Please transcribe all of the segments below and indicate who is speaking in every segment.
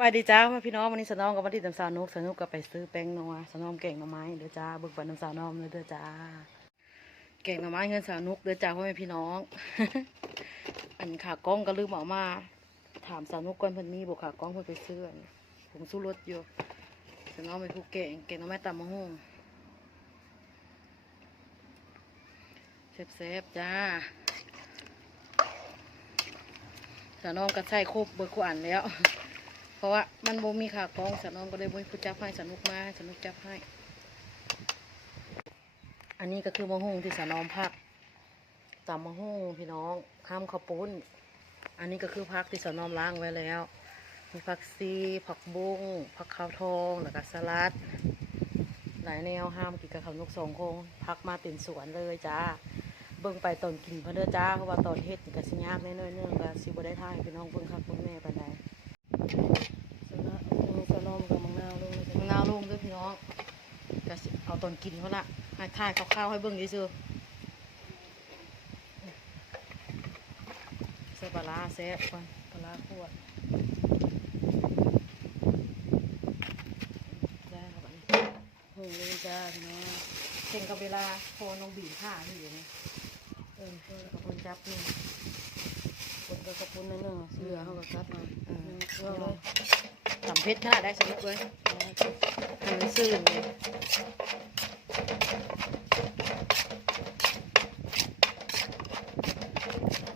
Speaker 1: บายดีจ้าพ่อพี่น้องวันนี้สนอมกับวันที่ตำสาวนุกสนุกก็ไปซื้อแป้งนัวสนอมเก่งหน่อไม้เด้อจ้าเบิกบันตำสาวนอมเลยเด้อจ้าเก่งหน่อไม้เงินสาวนุกเด้อจ้าพ่อแม่พี่น้อง อันขากล้องก็ลืมออกมา ถามสาวนุกก่อนเพิ่นมีบอกขากล้องเพิ่นไปซื้อผมสู้รถอยู่สนอมไปผู้เก่งเก่งหน่อไม้ตำมะฮุ่งเซฟๆจ้าสาวนอมก็ใส่ครบเบิกขวานแล้ว เพราะว่ามันบ่มีขากล้องสาวนอมก็เลยบ่มีผู้จับให้สนุกมาสนุกจับให้ อันนี้ก็คือมะฮุ่งที่สาวนอมพักตำมะฮุ่งพี่น้องข้ามข้าวปุ้น อันนี้ก็คือผักที่สาวนอมล้างไว้แล้ว มีผักซีผักบุ้งผักข้าวทองแล้วก็สลัด หลายแนวห้ามกินกับข้าวนกสองคงพักมาเต็มสวนเลยจ้าเบิ่งไปตอนกินเพิ่นเด้อจ้าเพราะว่าตอนเฮ็ดก็สิยากแน่ๆเนื่องก็สิบ่ได้ถ่ายพี่น้องเบิ่งคักเบิ่งแน่ปานใด สนะเอาสนอมกับมังนาวลงมังนาวลงด้วยพี่น้องก็เอาตอนกินเขาละให้ถ่ายคร่าวๆให้เบิ่งดีซื่อๆใส่ปลาร้าแซ่บก่อนปลาขวดได้ครับอันนี้โหเลยจ้าพี่น้องเช่นกับเวลาโคน้องบีผ้าอยู่นี่เออเออขอบคุณจับนี่
Speaker 2: คนก็กระปุนนั่นเนึงเสื้อเขาก็ซับมา สื้อ
Speaker 1: เอา
Speaker 2: เล
Speaker 1: เลยยทำเพชรขนาดได้สนุกเลยทำมันซื่นเลย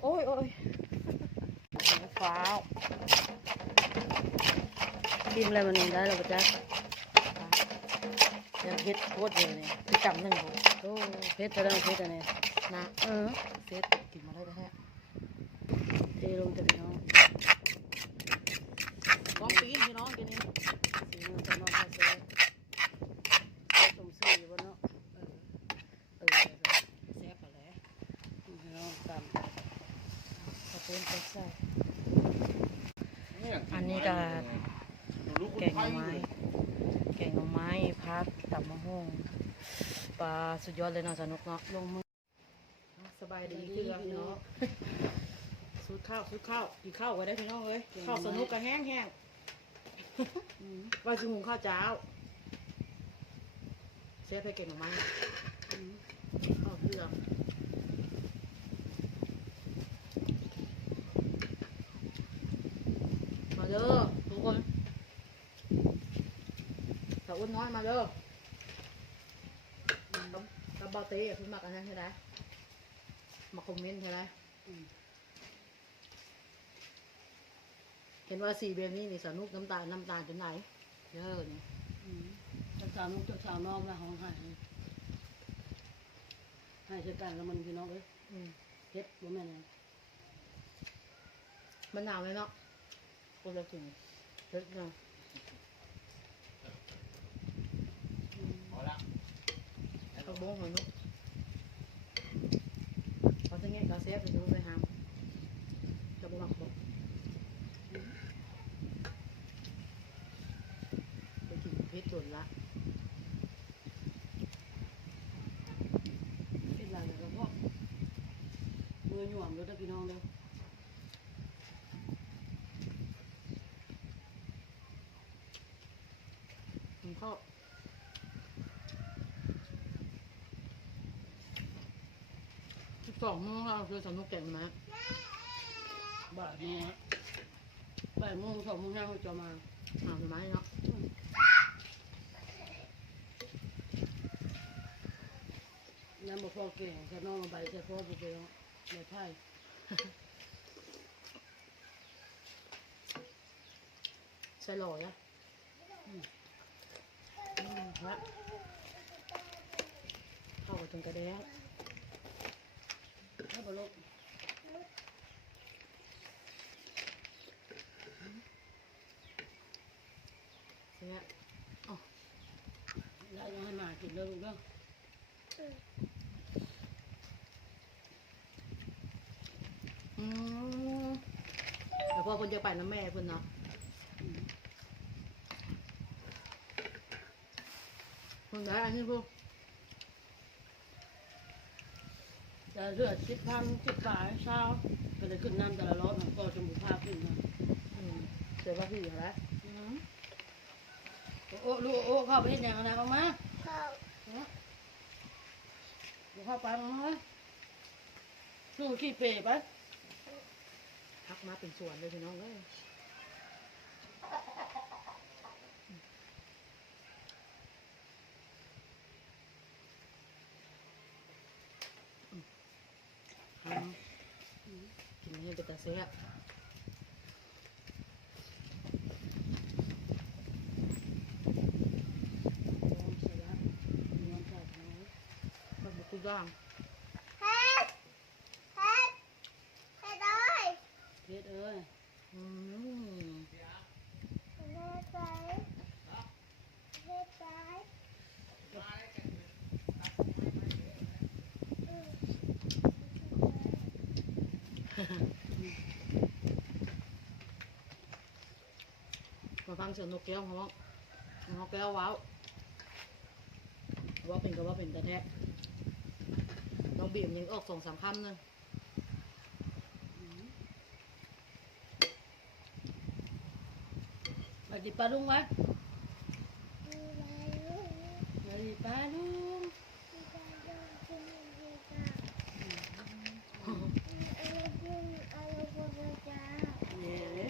Speaker 1: โอ้ยโอ้ยฟ้าว
Speaker 2: กินอะไรมันได้เราปะจ๊ะ
Speaker 1: ยังเพชรโคตรเลยเนี่ยพี่จำหนึ่งผม
Speaker 2: โอ้เพชรจะได้เพชรอะไร
Speaker 1: นะ
Speaker 2: เออ
Speaker 1: เพชรกินมาได้แท้
Speaker 2: เทลงจะพี่น้อง
Speaker 1: กองปีน พี่น้องกินนี่
Speaker 2: สีมือจะนอนให้เสื้อสมซื่ออยู่บนเนาะ
Speaker 1: เออเออแซ่บไปแล้ว
Speaker 2: พี่น้องตาม
Speaker 1: ขอบคุณใส่อันนี้ก็แกงหน่อไม้แกงหน่อไม้พักตับมะฮุ่งปลาสุดยอดเลยเนาะสนุกเนาะลงมือสบายดีคือพี่น้องสูดข้าวสูดข้าวกินข้าวไว้ได้พี่น้องเลยข้าวสนุกกับแห้งแห้ง ว่าจะหุงข้าวเจ้าเสียไปเก่งหน่อไม้
Speaker 2: อืม
Speaker 1: ข้าวเพื่อมาเด้อทุกคนสาวอ้วนน้อยมาเด้อกับบาเต้คุณมักอันนั้นใช่ไหมมาคอมเมนต์ใช่ไหม
Speaker 2: อืม
Speaker 1: เห็นว่าสีเบมี่นี่สนุกน้ำตาลน้ำตาลจนไหนเยอะนี่
Speaker 2: อืมเจ้าสาวนุกเจ้าสาวนอกนะของหายให้เช่นกันแล้วมันพี่น้องเอ้ย
Speaker 1: อืม
Speaker 2: เพชรบ่แม่นเลย
Speaker 1: มะนาวเลยเนาะคนละถึงเล็กเนาะ
Speaker 2: อืม
Speaker 1: เขาโบ้งเหรอนุกเขาจะเงี้ยเขาเซฟไปดูไปหามจะบอกบอกไปกินเพชรตุนละ
Speaker 2: เป็นไรแล้วก็มื อหย่วมเลยนะพี่น้องเด้อ
Speaker 1: มันเข้าสิบสองโมงเราคือสนุกแก่งมา
Speaker 2: บ่ายโมงบ่ายโมงสองโมงห้าเขาจะมา
Speaker 1: หาไม้เนาะ
Speaker 2: น้ำบ่พอเก่งจะนอนมาใบจะพ่อไปเนาะ ดียวใบไผ่
Speaker 1: ใส่หล่อนะอืมพระเข้าไปตรงกระแดง
Speaker 2: ถ้าบ่ลก
Speaker 1: เนี่ย
Speaker 2: แล้วยังให้มากินแล้วลูกเด้อ
Speaker 1: อืมแต่พอคนจะไปน้ำแม่เพิ่นเนาะ
Speaker 2: อืม
Speaker 1: เพิ่นได้อันนี้พวก
Speaker 2: จะเลือดสิบพันสิบปลายเช้าก็เลยขึ้นน้ำแต่ละร้อนมันก็จมูกภาพขึ้นมา
Speaker 1: อืมเดี๋ยวว่าพี่เหรอ
Speaker 2: อืมโอ้ลูกโอ้เข้าไปเห็นอย่างไรออกมา
Speaker 3: เข้า
Speaker 2: เดี๋ยวเข้าไปออกมาลูกขี้เปรย์ไป
Speaker 1: พักมาเป็นส่วนเลยพี่น้องเอ้ยกินให้เป็นตาเสียมันบุกย่าง
Speaker 3: เฮ็ดเฮ็ดเฮ็ดเลย
Speaker 2: เพชรเอ้ย
Speaker 1: อืม
Speaker 3: เฮ็ดไปเฮ็ดไปอืม
Speaker 1: มาฟังเสียงนกแก้วเขาว่านกแก้วว้าวว่าเป็นก็ว่าเป็นแต่แท้น้องบีมยังออกสองสามคำนึง
Speaker 2: มาดิปลาลุงไว้
Speaker 3: มีอะไรลูก
Speaker 2: มาดิปลาลุง
Speaker 3: มีการเดินขึ้นมีการอะไรขึ้นอะไรบนกระจา
Speaker 2: เนี่ย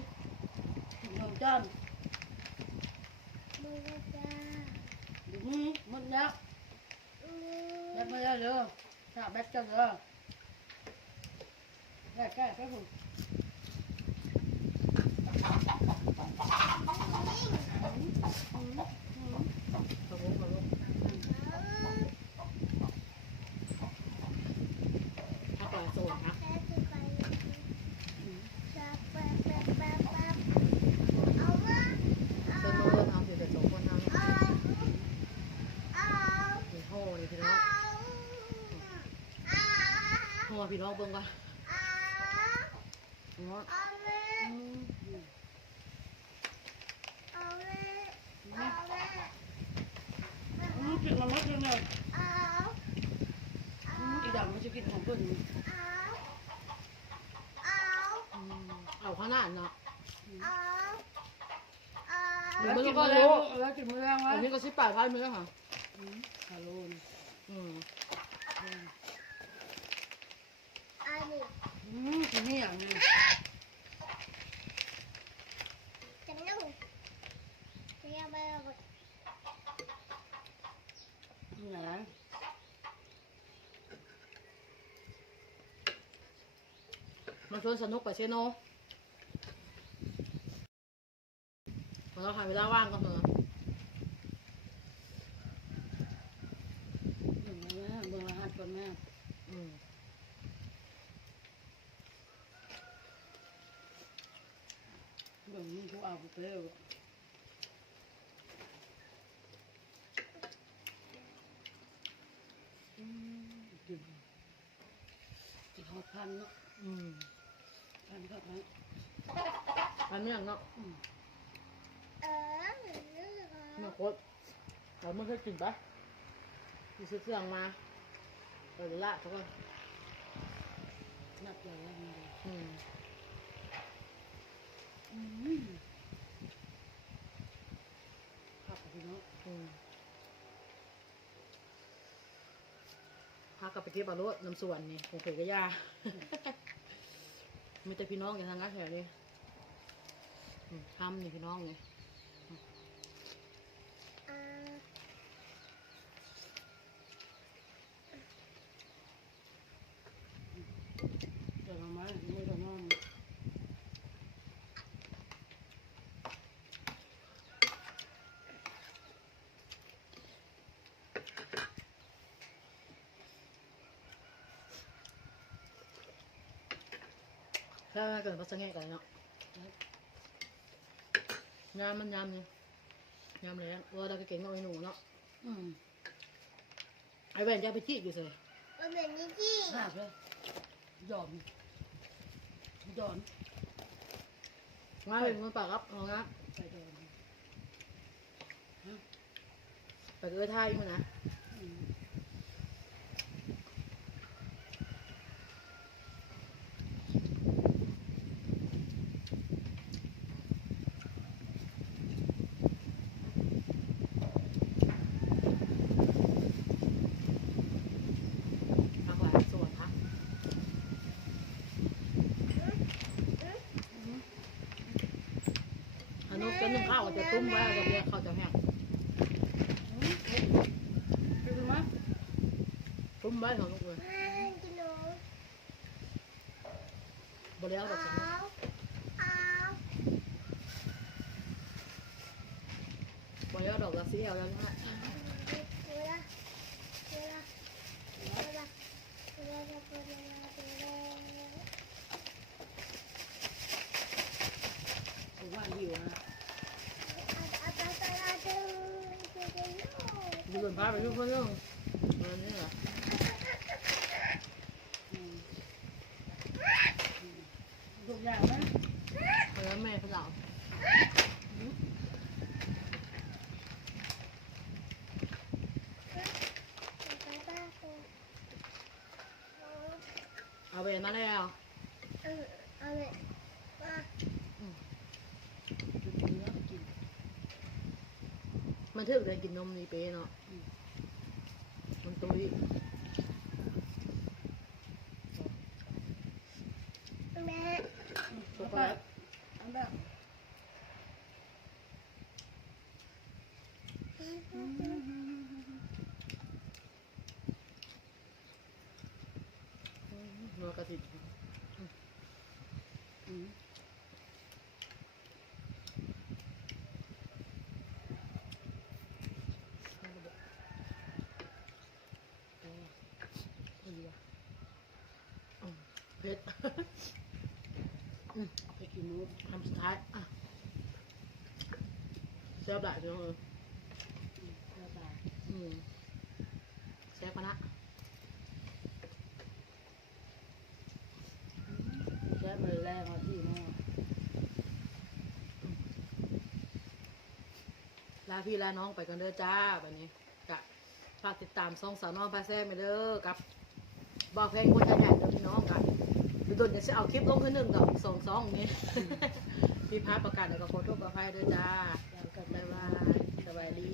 Speaker 2: น้องจ้อน
Speaker 3: บนกระจา
Speaker 2: ดูมือมันยัก
Speaker 3: อื
Speaker 2: ยั
Speaker 3: ม
Speaker 2: กมาแล้วเด้อถ้าแบกจังเด้อแก่แก่ไปหุ่น
Speaker 1: เขาบอกมาลูกถ้าปลาโซนนะ
Speaker 3: แค่จะไปจะแป๊บแป๊บแป๊บแป๊บเอามาเอา
Speaker 1: เพิ่นมาเพิ่นเอาสิแต่สองคนทำ
Speaker 3: เอาเอา
Speaker 1: มีโห่นี่พี่น้
Speaker 3: เอา
Speaker 1: อพี่น้องเบิ่งก่อน
Speaker 3: เอา
Speaker 1: เนาะ
Speaker 3: เอาแม่
Speaker 2: อืม
Speaker 3: เอาแม่เอาแม่
Speaker 2: อืมกินมาหมดเลยเนี่ย
Speaker 3: อา
Speaker 2: อืมอีดำมันจะกินของเพิ่น
Speaker 3: เอาเอา
Speaker 1: เอาข้างหน้าเนาะ
Speaker 3: เอาเอา
Speaker 2: แล้วกินมือแล้วแล้วกินมือแล้ววะ
Speaker 1: อันนี้ก็สิป่าไว้มือค่ะ
Speaker 2: ฮัลโหลน
Speaker 1: อืม
Speaker 3: อันนี้
Speaker 2: อืมกินนี่อย่างนี้
Speaker 3: จะไม่ต้องเรียไปเอาไป
Speaker 2: นี่ไหน
Speaker 1: มาชวนสนุกกับเชโนเราหาเวลาว่างกันเถอะ
Speaker 2: หนึ่งแม่เมืองละหัดก่อนแม่
Speaker 1: อืม
Speaker 2: เมืองนี้เขาเอาไปเปรี้ยวอืมกิน กินหอดพันเนาะ
Speaker 1: อืม
Speaker 2: พันครับไหม
Speaker 1: อันนี้เนาะ
Speaker 2: อืม
Speaker 3: เออหรือ
Speaker 1: เนื้อโคตรเราไม่เคยกินปะมีซื้อเครื่องมาเออละทุกคน
Speaker 2: นับเลยแล้วมันเลย
Speaker 1: อืม
Speaker 2: อืมครับพี่น้อง
Speaker 1: อืมพากับไปเก็บเอารถน้ำส่วนนี่คงเผยกระยามีแต่พี่น้องอย่างทางนั้นแถวนี้ทำนี่พี่น้องเล
Speaker 3: ย
Speaker 2: เดี๋ยวมาไหมไม่เดี๋ยวมา อน
Speaker 1: ถ้าเกิดภาษาแง่กันเนาะยามมันยามเนี่ยยามแรงว่าเราก็เก่งเอาไอ้หนูเนาะ
Speaker 2: อืม
Speaker 1: ไอ้แว่นจะไปจี้อยู่เลย
Speaker 3: มันเป็นนี่ที่
Speaker 2: หาบเลยหยอมหยอม
Speaker 1: มาเป็นมือปากครับเอางับ
Speaker 2: ไปหยอม
Speaker 1: ไปเอ้ยท่ายมันนะ
Speaker 2: อืม
Speaker 1: นุกจะนึ่งข้าวจะตุ้มไว้ก็เรียกข้าวจะแห้งตุ้มไว้ของลูกเลย
Speaker 3: แม่กินหนู
Speaker 1: บ่แล้วดอกสัน
Speaker 3: เอา
Speaker 1: ดอกละสีเอาแล้วนะ
Speaker 3: เวลาเวลาเวลาเวลาเวลาเวลาเวลา
Speaker 2: ผมว่าหิวนะ
Speaker 3: อาตาตาตาตึงตึงตึง
Speaker 1: ดูเป็นพาไปทุกคนเรื่องมันนี่เหรอ
Speaker 2: ทุกอย่างนะ
Speaker 1: เอาแล้วแม่เขาเหล่า
Speaker 3: ตาตาตึง
Speaker 1: เอาเวนมาแล้ว
Speaker 3: เออเอาเลยมา
Speaker 2: จุดเนื้อกิน
Speaker 1: มันถึกได้กินนมนี่เป๊ะเนาะมันตุย
Speaker 3: แม่
Speaker 2: ตัวไปอัน
Speaker 1: ท้ายอะเสียบหลายจังเลย
Speaker 2: แล้วตาย
Speaker 1: อืมแซ่บปะนะ
Speaker 2: แค่มือแรกเอาที่น้อง
Speaker 1: ลาพี่ลาน้องไปกันเด้อจ้าแบบนี้กะฝากติดตามซองสาวน้องพาแซ่ไปเด้อกับบอกเพลงคนจะแห่เด้อพี่น้องกันดูตุนจะเอาคลิปลงขึ้นหนึ่งดอกสองสองอย่างนี้ พี่พาประกาศแล้วก็ขอโทษขออภัยเด้อจ้า
Speaker 2: แล้วก็
Speaker 1: บ๊ายบายสบายดี